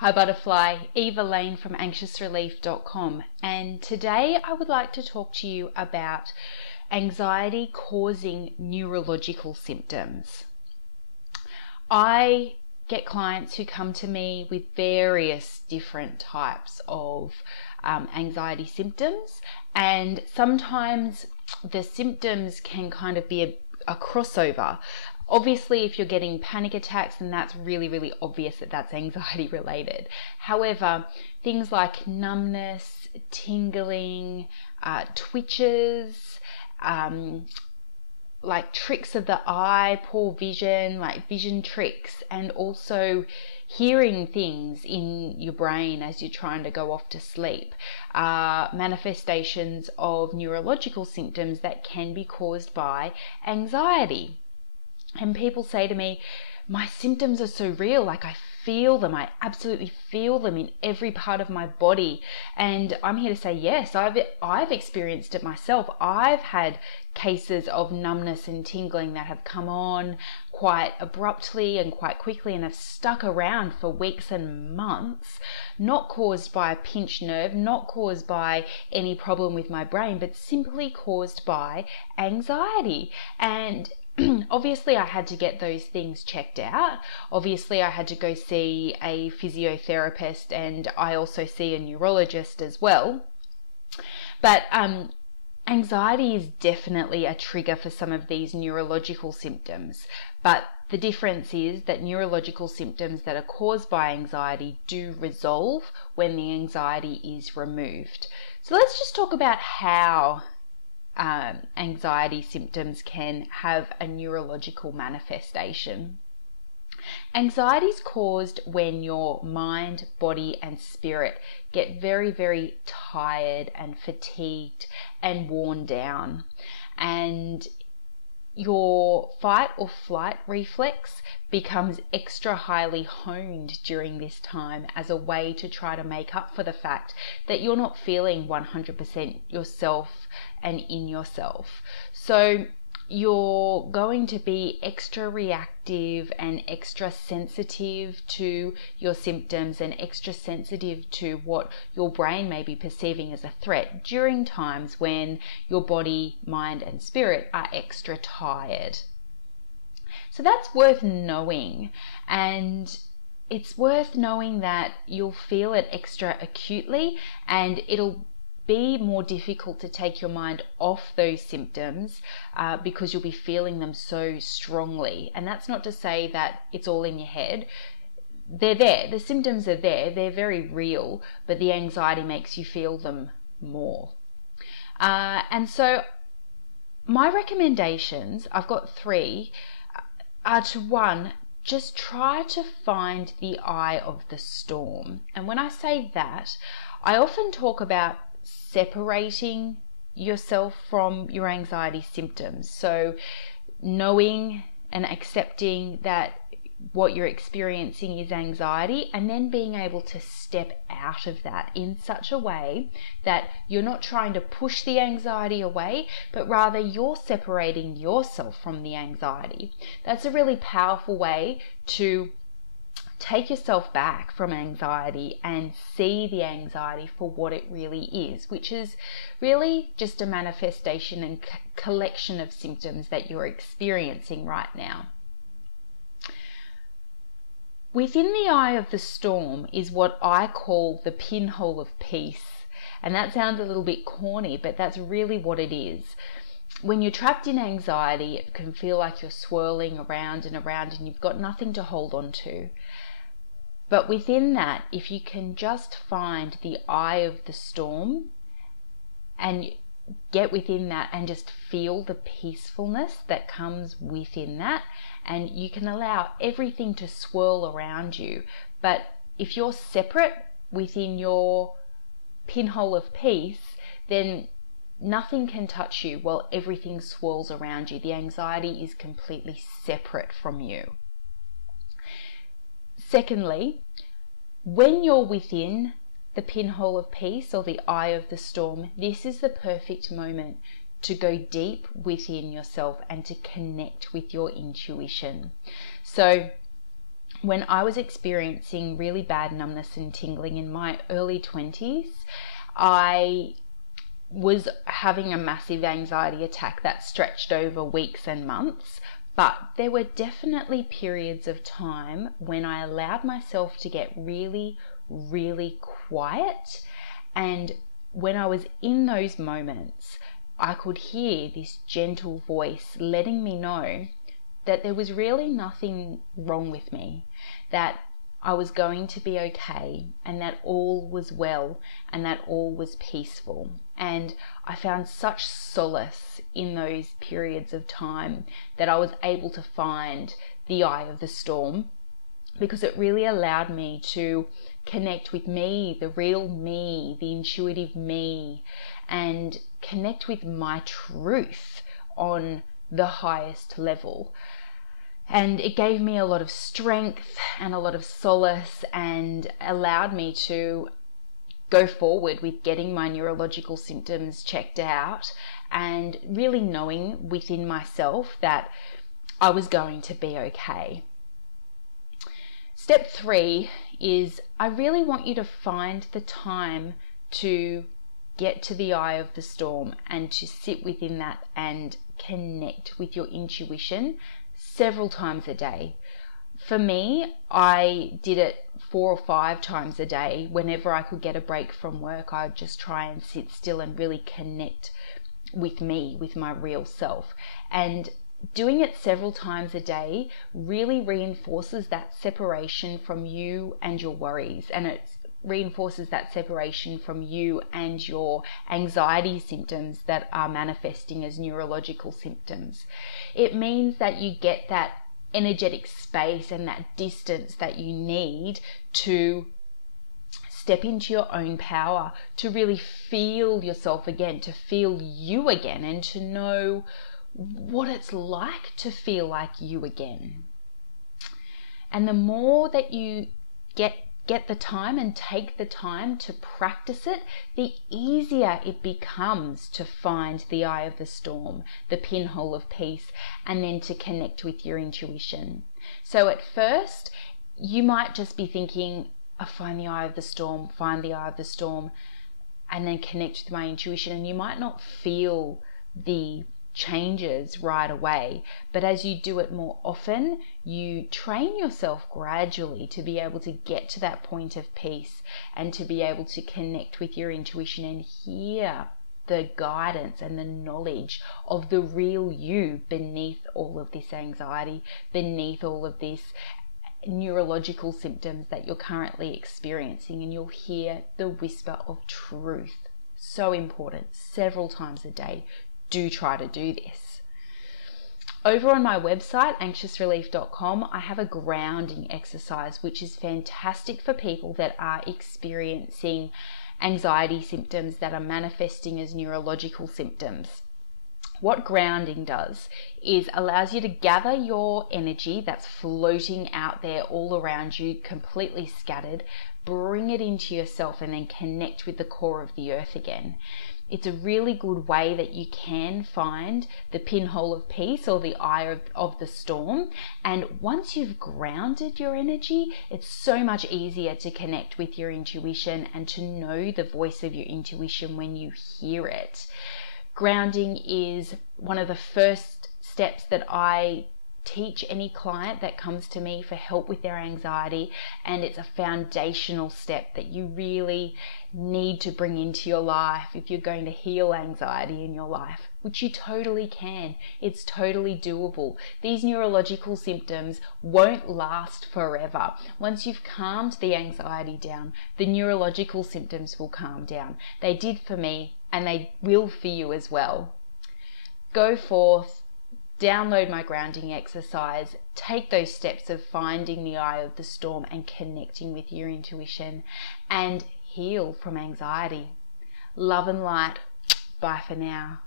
Hi Butterfly, Eva Lane from anxiousrelief.com, and today I would like to talk to you about anxiety causing neurological symptoms. I get clients who come to me with various different types of anxiety symptoms, and sometimes the symptoms can kind of be a crossover. Obviously, if you're getting panic attacks, then that's really obvious that that's anxiety related. However, things like numbness, tingling, twitches, like tricks of the eye, poor vision, like vision tricks, and also hearing things in your brain as you're trying to go off to sleep, manifestations of neurological symptoms that can be caused by anxiety. And people say to me, my symptoms are so real, like I feel them, I absolutely feel them in every part of my body. And I'm here to say, yes, I've experienced it myself. I've had cases of numbness and tingling that have come on quite abruptly and quite quickly and have stuck around for weeks and months, not caused by a pinched nerve, not caused by any problem with my brain, but simply caused by anxiety. And obviously I had to get those things checked out. Obviously I had to go see a physiotherapist, and I also see a neurologist as well. But anxiety is definitely a trigger for some of these neurological symptoms. But the difference is that neurological symptoms that are caused by anxiety do resolve when the anxiety is removed. So let's just talk about how anxiety symptoms can have a neurological manifestation. Anxiety is caused when your mind, body, and spirit get very tired and fatigued and worn down, and your fight or flight reflex becomes extra highly honed during this time as a way to try to make up for the fact that you're not feeling 100% yourself and in yourself. So you're going to be extra reactive and extra sensitive to your symptoms and extra sensitive to what your brain may be perceiving as a threat during times when your body, mind, and spirit are extra tired. So that's worth knowing, and it's worth knowing that you'll feel it extra acutely, and it'll be more difficult to take your mind off those symptoms because you'll be feeling them so strongly. And that's not to say that it's all in your head. They're there. The symptoms are there. They're very real, but the anxiety makes you feel them more. And so my recommendations, I've got 3, are to 1, just try to find the eye of the storm. And when I say that, I often talk about separating yourself from your anxiety symptoms. So knowing and accepting that what you're experiencing is anxiety, and then being able to step out of that in such a way that you're not trying to push the anxiety away, but rather you're separating yourself from the anxiety. That's a really powerful way to take yourself back from anxiety and see the anxiety for what it really is, which is really just a manifestation and collection of symptoms that you're experiencing right now. Within the eye of the storm is what I call the pinhole of peace. And that sounds a little bit corny, but that's really what it is. When you're trapped in anxiety, it can feel like you're swirling around and around and you've got nothing to hold on to. But within that, if you can just find the eye of the storm and get within that and just feel the peacefulness that comes within that, and you can allow everything to swirl around you. But if you're separate within your pinhole of peace, then nothing can touch you while everything swirls around you. The anxiety is completely separate from you. Secondly, when you're within the pinhole of peace or the eye of the storm, this is the perfect moment to go deep within yourself and to connect with your intuition. So when I was experiencing really bad numbness and tingling in my early 20s, I was having a massive anxiety attack that stretched over weeks and months. But there were definitely periods of time when I allowed myself to get really, really quiet. And when I was in those moments, I could hear this gentle voice letting me know that there was really nothing wrong with me, that I was going to be okay, and that all was well, and that all was peaceful. And I found such solace in those periods of time that I was able to find the eye of the storm, because it really allowed me to connect with me, the real me, the intuitive me, and connect with my truth on the highest level. And it gave me a lot of strength and a lot of solace, and allowed me to go forward with getting my neurological symptoms checked out, and really knowing within myself that I was going to be okay. Step 3 is, I really want you to find the time to get to the eye of the storm and to sit within that and connect with your intuition several times a day. For me, I did it 4 or 5 times a day. Whenever I could get a break from work, I would just try and sit still and really connect with me, with my real self. And doing it several times a day really reinforces that separation from you and your worries, and it reinforces that separation from you and your anxiety symptoms that are manifesting as neurological symptoms. It means that you get that energetic space and that distance that you need to step into your own power, to really feel yourself again, to feel you again, and to know what it's like to feel like you again. And the more that you get the time and take the time to practice it, the easier it becomes to find the eye of the storm, the pinhole of peace, and then to connect with your intuition. So at first, you might just be thinking, I find the eye of the storm, and then connect with my intuition. And you might not feel the changes right away, but as you do it more often, you train yourself gradually to be able to get to that point of peace and to be able to connect with your intuition and hear the guidance and the knowledge of the real you beneath all of this anxiety, beneath all of this neurological symptoms that you're currently experiencing, and you'll hear the whisper of truth. So important. Several times a day. Do try to do this. Over on my website, anxiousrelief.com, I have a grounding exercise which is fantastic for people that are experiencing anxiety symptoms that are manifesting as neurological symptoms. What grounding does is allows you to gather your energy that's floating out there all around you, completely scattered, bring it into yourself, and then connect with the core of the earth again. It's a really good way that you can find the pinhole of peace, or the eye of the storm. And once you've grounded your energy, it's so much easier to connect with your intuition and to know the voice of your intuition when you hear it. Grounding is one of the first steps that I teach any client that comes to me for help with their anxiety, and it's a foundational step that you really need to bring into your life if you're going to heal anxiety in your life, which you totally can. It's totally doable. These neurological symptoms won't last forever. Once you've calmed the anxiety down, the neurological symptoms will calm down. They did for me, and they will for you as well. Go forth, download my grounding exercise, take those steps of finding the eye of the storm and connecting with your intuition, and heal from anxiety. Love and light. Bye for now.